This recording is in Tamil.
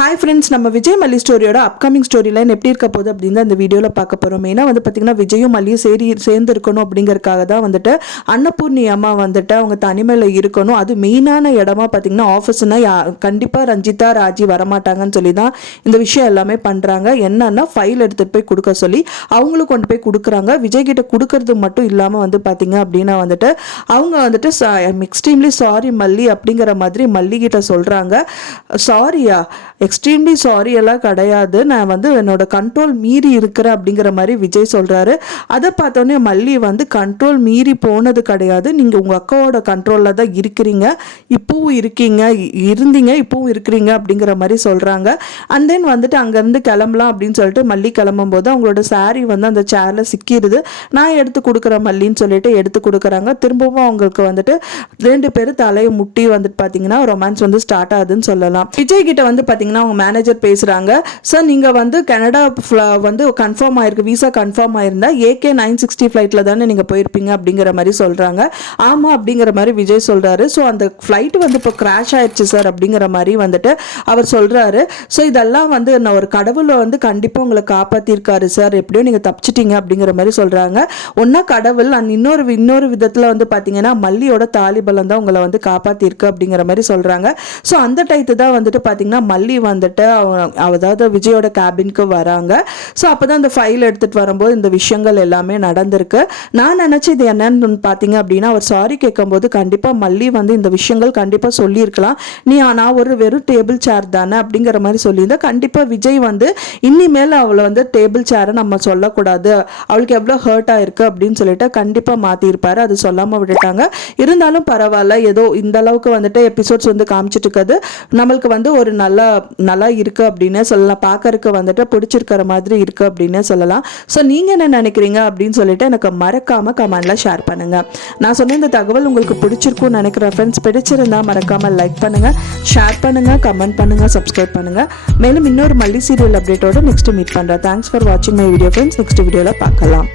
ஹாய் ஃப்ரெண்ட்ஸ், நம்ம விஜய் மல்லி ஸ்டோரியோட அப்கமிங் ஸ்டோரி லைன் எப்படி இருக்க போகுது அப்படின்னு அந்த வீடியோவில் பார்க்க போகிறோம். மெயினாக வந்து பார்த்திங்கன்னா விஜயும் மல்லியும் சேர்ந்து இருக்கணும் அப்படிங்கிறதுக்காக தான் வந்துட்டு அன்னபூர்ணி அம்மா வந்துட்டு அவங்க தனிமையில் இருக்கணும். அது மெயினான இடமா பார்த்திங்கன்னா ஆஃபீஸ்னா கண்டிப்பாக ரஞ்சிதா ராஜி வரமாட்டாங்கன்னு சொல்லி தான் இந்த விஷயம் எல்லாமே பண்ணுறாங்க. என்னன்னா ஃபைல் எடுத்துகிட்டு போய் கொடுக்க சொல்லி அவங்களும் கொண்டு போய் கொடுக்குறாங்க. விஜய் கிட்ட கொடுக்கறது மட்டும் இல்லாமல் வந்து பார்த்திங்க அப்படின்னா வந்துட்டு அவங்க வந்துட்டு எக்ஸ்ட்ரீம்லி சாரி மல்லி அப்படிங்கிற மாதிரி மல்லி கிட்ட சொல்கிறாங்க. சாரியா, எக்ஸ்ட்ரீம்லி சாரி எல்லாம் கிடையாது, நான் வந்து என்னோட கண்ட்ரோல் மீறி இருக்கிறேன் அப்படிங்கிற மாதிரி விஜய் சொல்கிறாரு. அதை பார்த்தோன்னே மல்லி வந்து கண்ட்ரோல் மீறி போனது கிடையாது, நீங்கள் உங்கள் அக்காவோட கண்ட்ரோலில் தான் இருக்கிறீங்க, இப்போவும் இருந்தீங்க இப்போவும் இருக்கிறீங்க அப்படிங்கிற மாதிரி சொல்கிறாங்க. அண்ட் தென் வந்துட்டு அங்கேருந்து கிளம்பலாம் அப்படின்னு சொல்லிட்டு மல்லி கிளம்பும் போது அவங்களோட சாரீ வந்து அந்த சேரில் சிக்கிடுது. நான் எடுத்து கொடுக்குறேன் மல்லின்னு சொல்லிட்டு எடுத்து கொடுக்குறாங்க. திரும்பவும் அவங்களுக்கு வந்துட்டு 2 பேரும் தலையை முட்டி வந்துட்டு பார்த்தீங்கன்னா ரொமான்ஸ் வந்து ஸ்டார்ட் ஆகுதுன்னு சொல்லலாம். விஜய் கிட்ட வந்து பார்த்தீங்கன்னா அவங்க மேனேஜர் பேசுறாங்க. சார், நீங்க வந்து கனடா வந்து கன்ஃபார்ம் ஆயிருக்கு, விசா கன்ஃபார்ம் ஆயிருந்தா AK 960 ஃபிளைட்ல தானே நீங்க போயிருப்பீங்க அப்படிங்கிற மாதிரி சொல்றாங்க. ஆமா அப்படிங்கிற மாதிரி விஜய் சொல்றாரு. ஸோ அந்த ஃபிளைட் வந்து இப்போ கிராஷ் ஆயிடுச்சு சார் அப்படிங்கிற மாதிரி வந்துட்டு அவர் சொல்றாரு. ஸோ இதெல்லாம் வந்து நான் ஒரு கடவுளை வந்து கண்டிப்பாக உங்களை காப்பாத்திருக்காரு சார், எப்படியோ நீங்க தப்பிச்சிட்டீங்க அப்படிங்கிற மாதிரி சொல்றாங்க. ஒன்னா கடவுள் அண்ட் இன்னொரு விதத்துல வந்து பாத்தீங்கன்னா மல்லியோட தாலிபலம் தான் உங்களை வந்து காப்பாத்திருக்கு அப்படிங்கிற மாதிரி சொல்றாங்க. ஸோ அந்த டைத்து தான் வந்துட்டு பாத்தீங்கன்னா மல்லி வந்துட்டு அதாவது விஜயோட கேபினுக்கு வராங்க. ஸோ அப்போதான் அந்த ஃபைல் எடுத்துட்டு வரும்போது இந்த விஷயங்கள் எல்லாமே நடந்திருக்கு. நான் நினைச்சது என்னன்னு பார்த்தீங்க அப்படின்னா அவர் சாரி கேட்கும்போது கண்டிப்பாக மல்லி வந்து இந்த விஷயங்கள் கண்டிப்பாக சொல்லியிருக்கலாம். நான் ஒரு வெறும் டேபிள் சேர் தானே அப்படிங்கிற மாதிரி சொல்லியிருந்தா கண்டிப்பாக விஜய் வந்து இனிமேல் அவளை வந்து டேபிள் சேரை நம்ம சொல்லக்கூடாது, அவளுக்கு எவ்வளோ ஹர்ட் ஆயிருக்கு அப்படின்னு சொல்லிட்டு கண்டிப்பாக மாற்றிருப்பாரு. அது சொல்லாமல் விட்டுட்டாங்க. இருந்தாலும் பரவாயில்ல, ஏதோ இந்த அளவுக்கு வந்துட்டு எபிசோட்ஸ் வந்து காமிச்சிட்டு இருக்கிறது நம்மளுக்கு வந்து ஒரு நல்லா இருக்கு அப்படின்னு சொல்லலாம். பார்க்கறதுக்கு வந்துட்டு பிடிச்சிருக்கிற மாதிரி இருக்கு அப்படின்னு சொல்லலாம். ஸோ நீங்க என்ன நினைக்கிறீங்க அப்படின்னு சொல்லிட்டு எனக்கு மறக்காம கமெண்ட்ல ஷேர் பண்ணுங்க. நான் சொன்ன இந்த தகவல் உங்களுக்கு பிடிச்சிருக்கும்னு நினைக்கிறேன் ஃப்ரெண்ட்ஸ். பிடிச்சிருந்தா மறக்காம லைக் பண்ணுங்க, ஷேர் பண்ணுங்க, கமெண்ட் பண்ணுங்க, சப்ஸ்கிரைப் பண்ணுங்க. மேலும் இன்னொரு மல்லி சீரியல் அப்டேட்டோட நெக்ஸ்ட் மீட் பண்றேன். தேங்க்ஸ் ஃபார் வாட்சிங் மை வீடியோ ஃப்ரெண்ட்ஸ். நெக்ஸ்ட் வீடியோல பார்க்கலாம்.